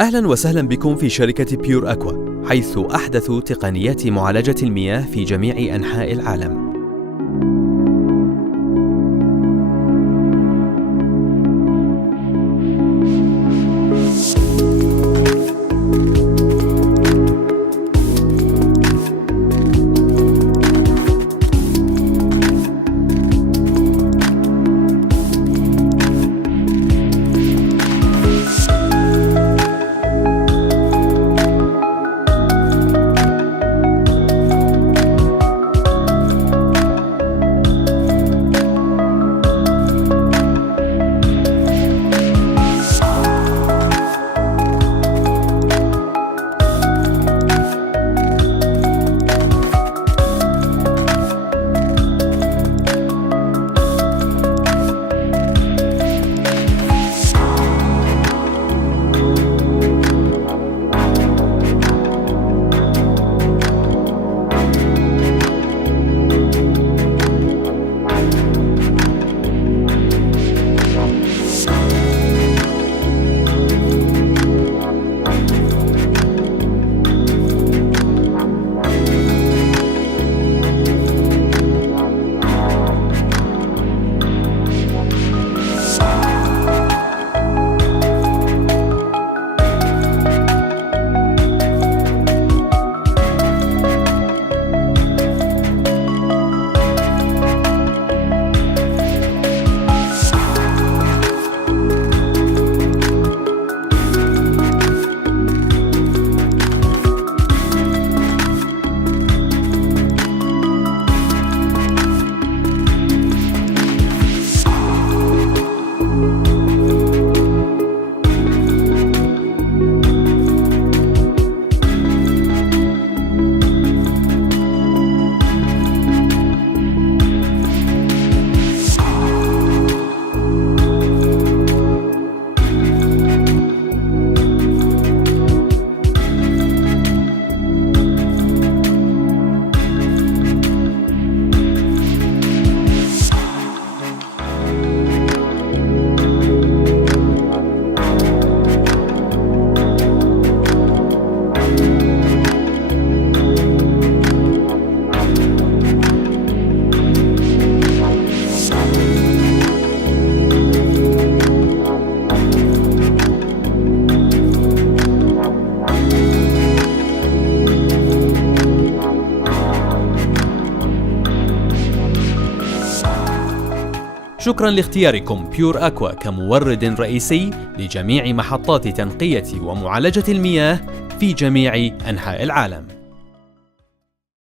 أهلا وسهلا بكم في شركة بيور أكوا، حيث أحدث تقنيات معالجة المياه في جميع أنحاء العالم. شكرا لاختياركم بيور أكوا كمورد رئيسي لجميع محطات تنقية ومعالجة المياه في جميع أنحاء العالم.